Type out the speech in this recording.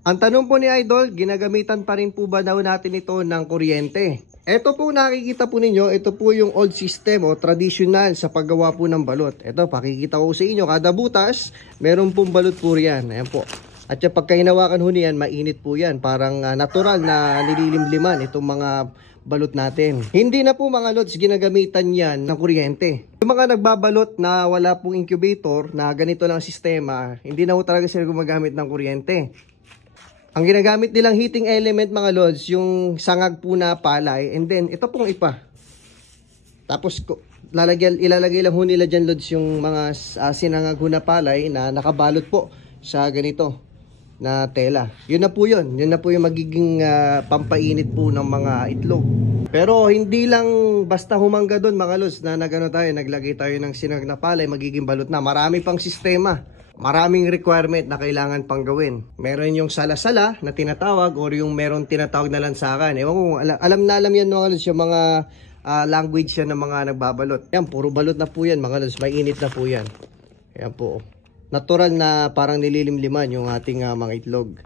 Ang tanong po ni Idol, ginagamitan pa rin po ba daw natin ito ng kuryente? Ito po nakikita po ninyo, ito po yung old system o traditional sa paggawa po ng balot. Ito, pakikita ko sa inyo, kada butas, meron pong balot po riyan. Ayan po. At yung pagka hinawakan ho niyan, mainit po yan. Parang natural na nililimliman itong mga balot natin. Hindi na po mga lods ginagamitan yan ng kuryente. Yung mga nagbabalot na wala pong incubator, na ganito lang sistema, hindi na po talaga sila gumagamit ng kuryente. Ang ginagamit nilang heating element mga lods, yung sangag po na palay, and then ito pong ipa. Tapos ilalagay lang ho nila dyan lods yung mga sinangag ho na palay na nakabalot po sa ganito na tela. Yun na po yun. Yun na po yung magiging pampainit po ng mga itlog. Pero hindi lang basta humangga doon mga lods na naglagay tayo ng sinangag na palay, magiging balot na. Marami pang sistema. Maraming requirement na kailangan pang gawin. Meron yung sala-sala na tinatawag or yung meron tinatawag na lansakan. Ewan ko, alam na alam yan mga lods, yung mga language yan ng mga nagbabalot. Yan, puro balot na po yan mga lods, mainit na po yan. Yan po. Natural na parang nililimliman yung ating mga itlog.